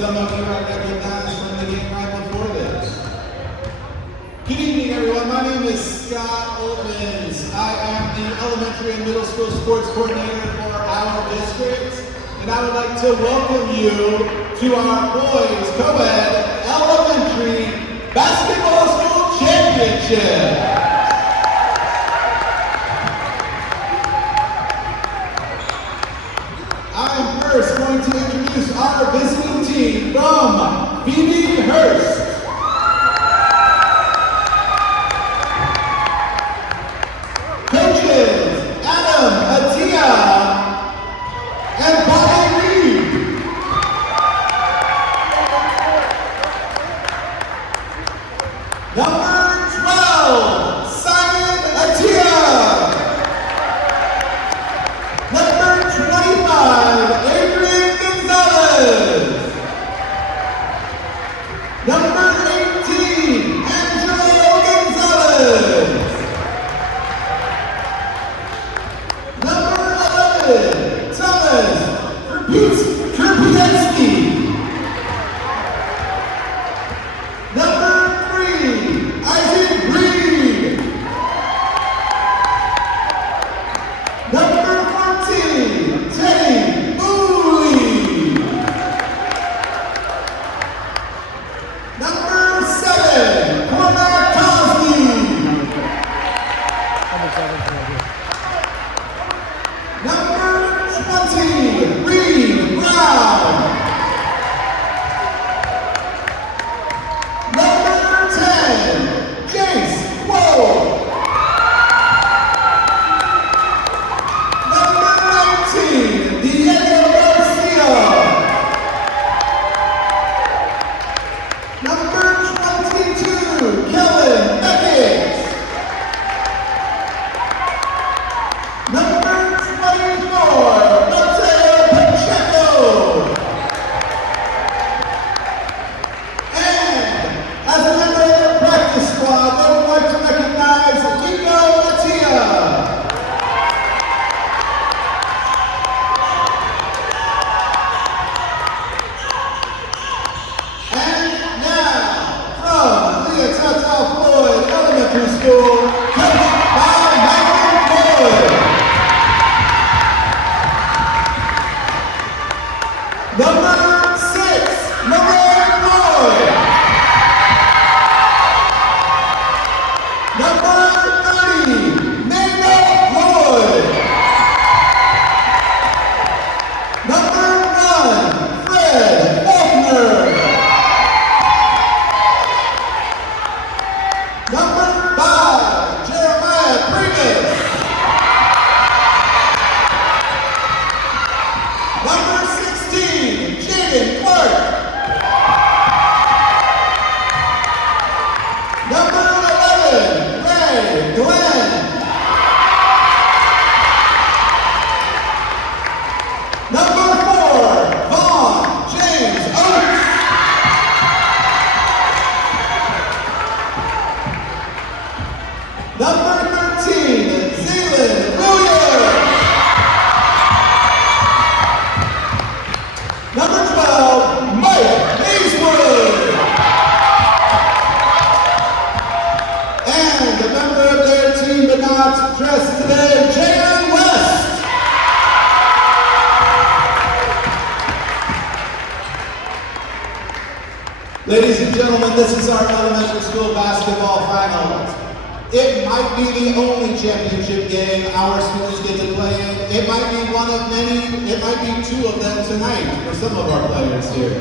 some of you I recognize from the game right before this. Good evening, everyone. My name is Scott Oltmans. I am the elementary and middle school sports coordinator for our district, and I would like to welcome you to our boys co-ed elementary basketball school championship. I'm first going to introduce our visiting team from Phoebe Hearst. Coaches Adam Atia and Bobby Reed. Number 12, Simon Atia. Number 25, Adrian Gonzalez. Number 18, Angelo Gonzalez. Number 11, Thomas Krupinski. Number 3, Isaac Reed. Number 14, Teddy Booley. Number 7, Cormac Tosby. Number 20, Reed Brown. Number 10, Jace Quo. Number 19, Diego Garcia. Number 22, Kellen Beckett. Number 24, Mateo Pacheco. And as a member of the practice squad, they would like to recognize Nico Atia. And now, from Leotata Floyd Elementary School, coached by Michael Floyd. Number 6, Lorraine Floyd. Number 30, Nana Floyd. Number 1, Fred Faulkner. Number 5, Jeremiah Priebus. Number 16, Jaden Clark. Number 11, Ray Glenn. Number 4, Vaughn James Oates. Number 13, Zealand Williams. Number 12, Mike Eastwood. And a member of their team but not dressed today, Jan West. Ladies and gentlemen, this is our elementary school basketball finals. It might be the only championship game our students get to play in. It might be one of many, it might be 2 of them tonight for some of our players here.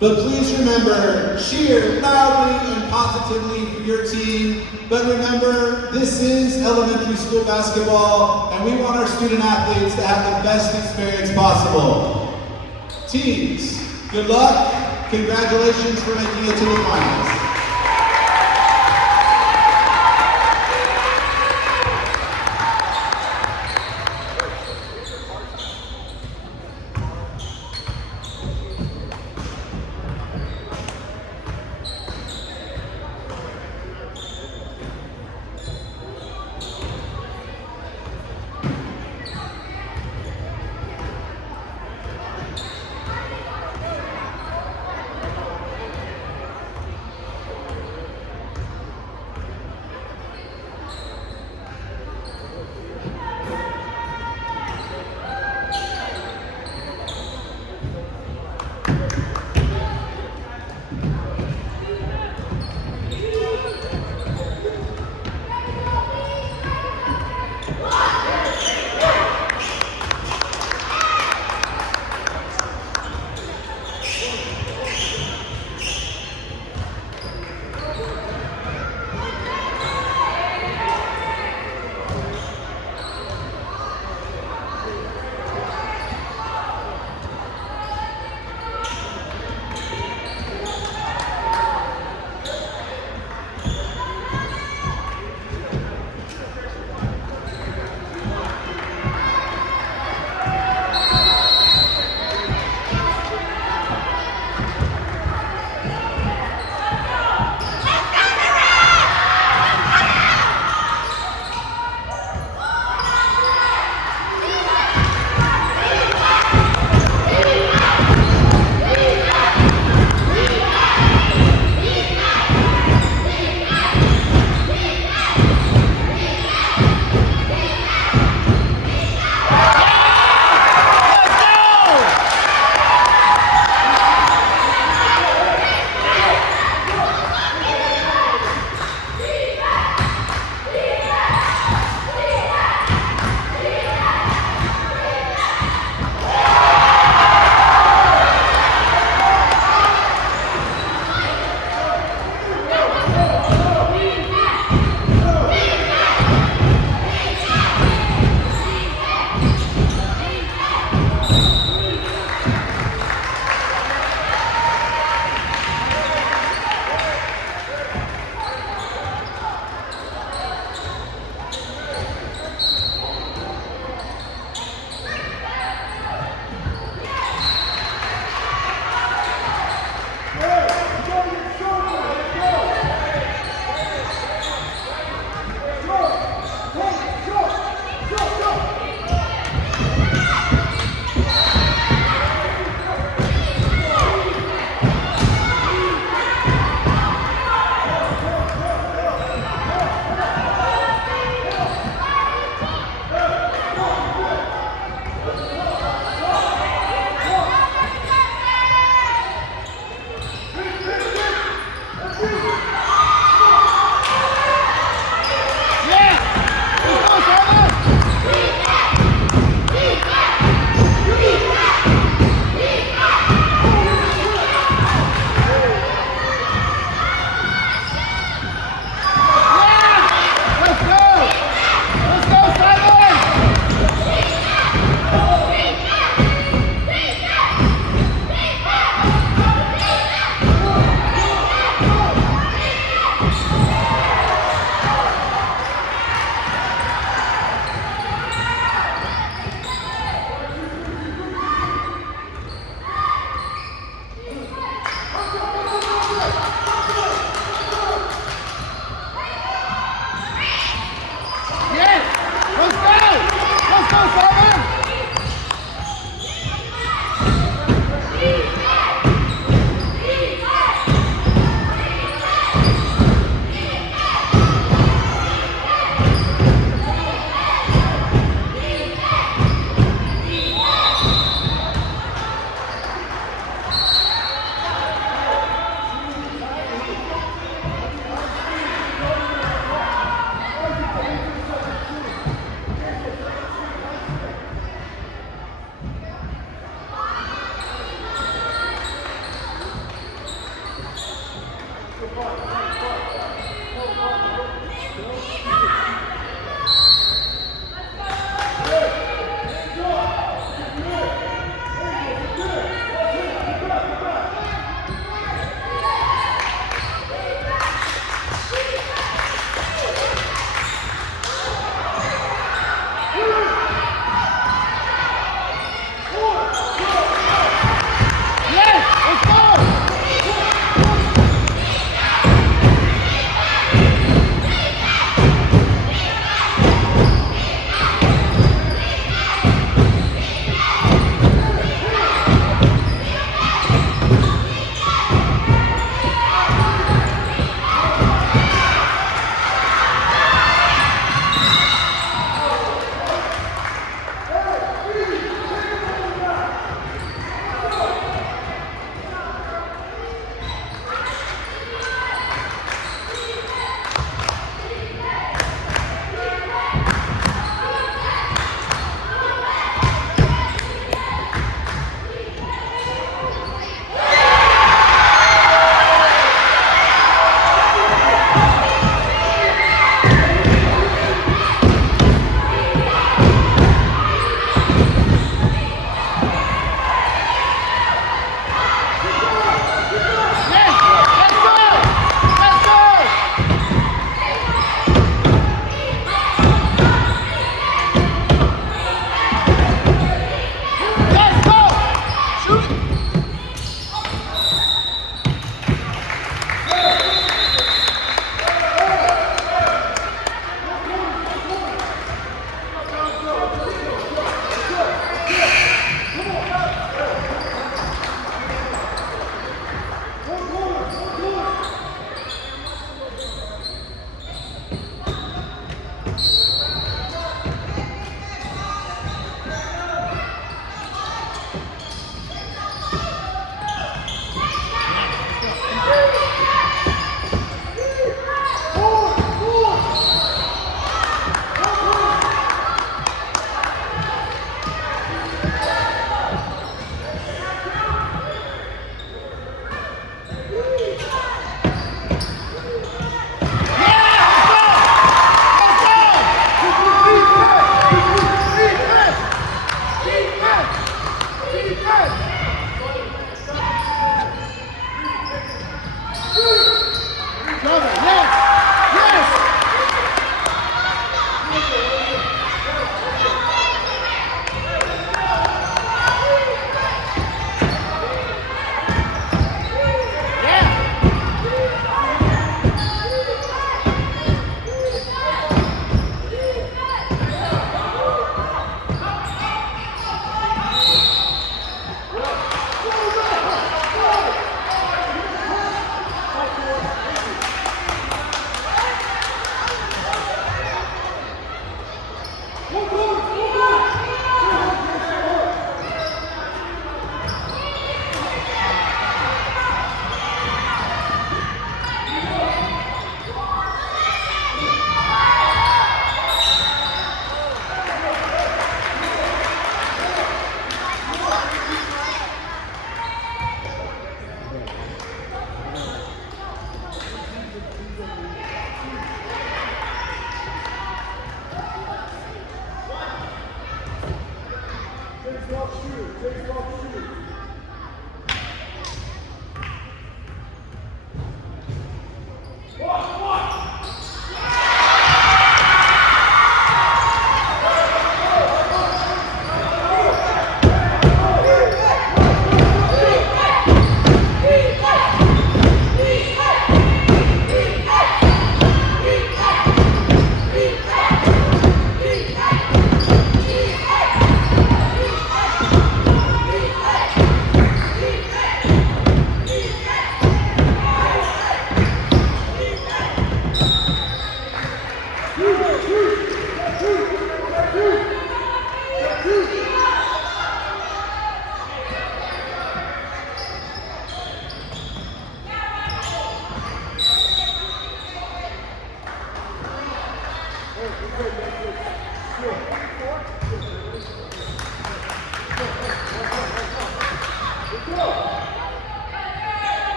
But please remember, cheer loudly and positively for your team. But remember, this is elementary school basketball, and we want our student athletes to have the best experience possible. Teams, good luck. Congratulations for making it to the finals.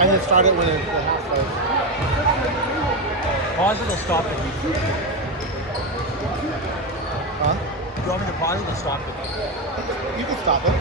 And then start it when the half starts. Pause it or stop it? Huh? Do you want me to pause it or stop it? You can stop it.